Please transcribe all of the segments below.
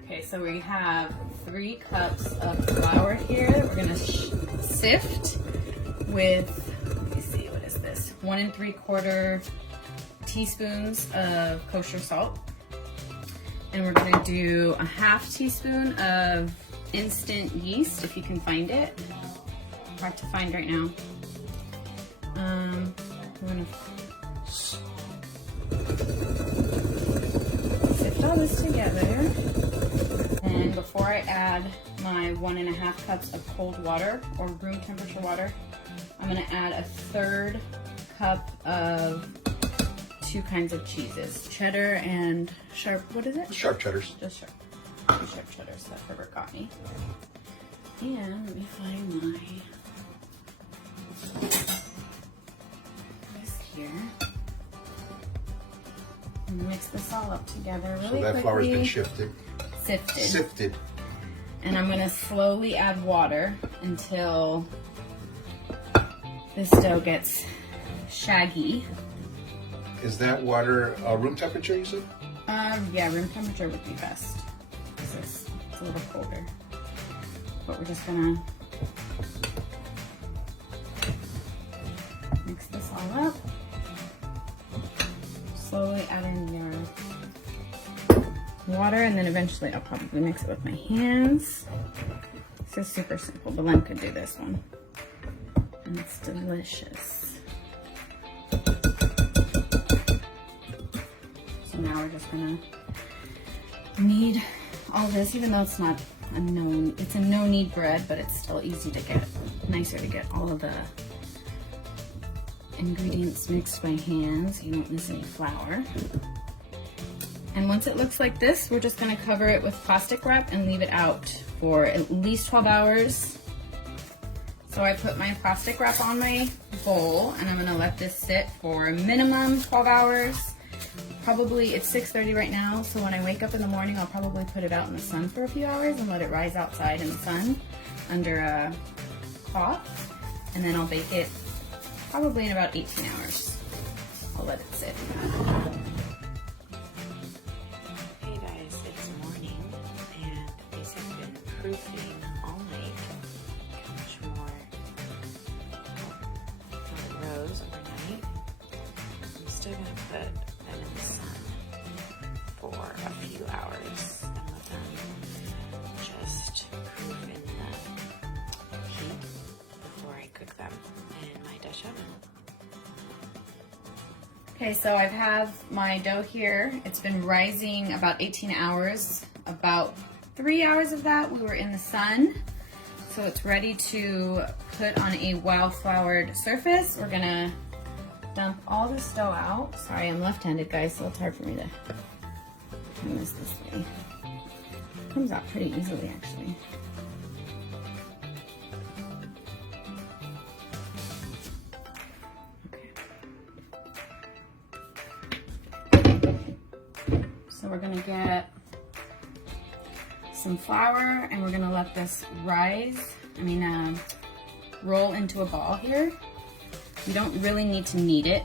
Okay, so we have 3 cups of flour here that we're gonna sift with, let me see, what is this? 1 3/4 teaspoons of kosher salt. And we're gonna do a 1/2 teaspoon of instant yeast, if you can find it. Hard to find right now. We're gonna sift all this together. And before I add my 1 1/2 cups of cold water or room temperature water, I'm gonna add a 1/3 cup of 2 kinds of cheeses. Cheddar and sharp, what is it? Sharp cheddars. Just sharp. 2 sharp cheddars that Herbert got me. And let me find my whisk here. And mix this all up together really quickly. So that flour's been sifted. Sifted. And I'm gonna slowly add water until this dough gets shaggy. Is that water room temperature, you said? Yeah, room temperature would be best. It's a little colder. But we're just gonna mix this all up. Slowly add in your water, and then eventually I'll probably mix it with my hands. This is super simple, but Len could do this one. And it's delicious. So now we're just gonna knead all this, even though it's not it's a no-knead bread, but it's still easy to get, nicer to get all of the ingredients mixed by hand so you won't miss any flour. And once it looks like this, we're just gonna cover it with plastic wrap and leave it out for at least 12 hours. So I put my plastic wrap on my bowl and I'm gonna let this sit for a minimum 12 hours. Probably, it's 6:30 right now, so when I wake up in the morning, I'll probably put it out in the sun for a few hours and let it rise outside in the sun under a cloth. And then I'll bake it probably in about 18 hours. I'll let it sit. Hey guys, it's morning and these have been proofing all night. Much more rows overnight. I'm still gonna put them in the sun for a few hours and let them just proof in the heat before I cook them in my Dutch oven. Okay, so I have my dough here. It's been rising about 18 hours. About 3 hours of that we were in the sun. So it's ready to put on a well-floured surface. We're gonna dump all this dough out. Sorry, I'm left-handed, guys, so it's hard for me to turn this way. It comes out pretty easily, actually. So we're gonna get some flour and we're gonna let this roll into a ball here. You don't really need to knead it.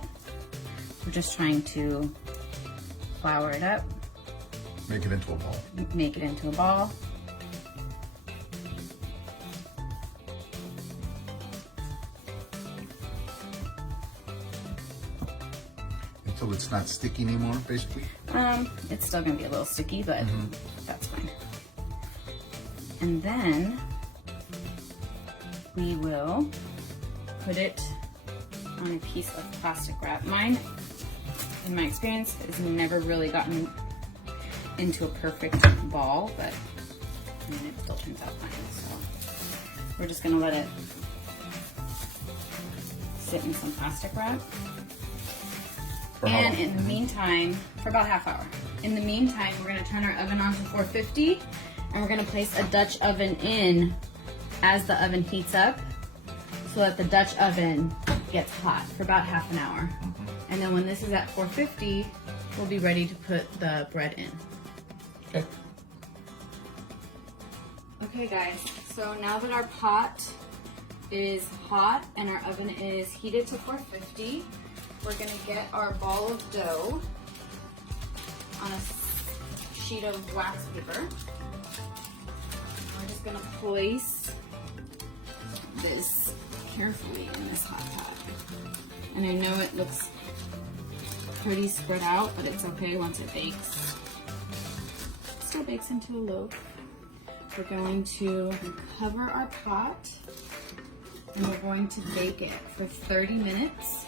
We're just trying to flour it up. Make it into a ball. Make it into a ball. Until it's not sticky anymore, basically? It's still gonna be a little sticky, but that's fine. And then we will put it on a piece of plastic wrap. Mine, in my experience, has never really gotten into a perfect ball, but I mean, it still turns out fine. So we're just gonna let it sit in some plastic wrap. And in the meantime, for about half hour. In the meantime, we're gonna turn our oven on to 450 and we're gonna place a Dutch oven in as the oven heats up so that the Dutch oven gets hot for about half an hour. And then when this is at 450, we'll be ready to put the bread in. Okay. Okay guys, so now that our pot is hot and our oven is heated to 450, we're gonna get our ball of dough on a sheet of wax paper. just gonna place this carefully in this hot pot. And I know it looks pretty spread out, but it's okay once it bakes. It still bakes into a loaf. We're going to cover our pot and we're going to bake it for 30 minutes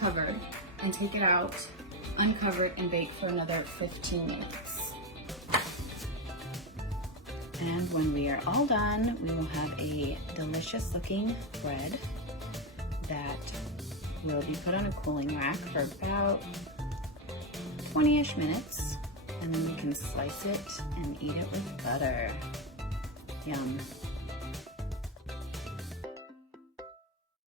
covered and take it out, uncover it, and bake for another 15 minutes. And when we are all done, we will have a delicious looking bread that will be put on a cooling rack for about 20-ish minutes, and then we can slice it and eat it with butter. Yum.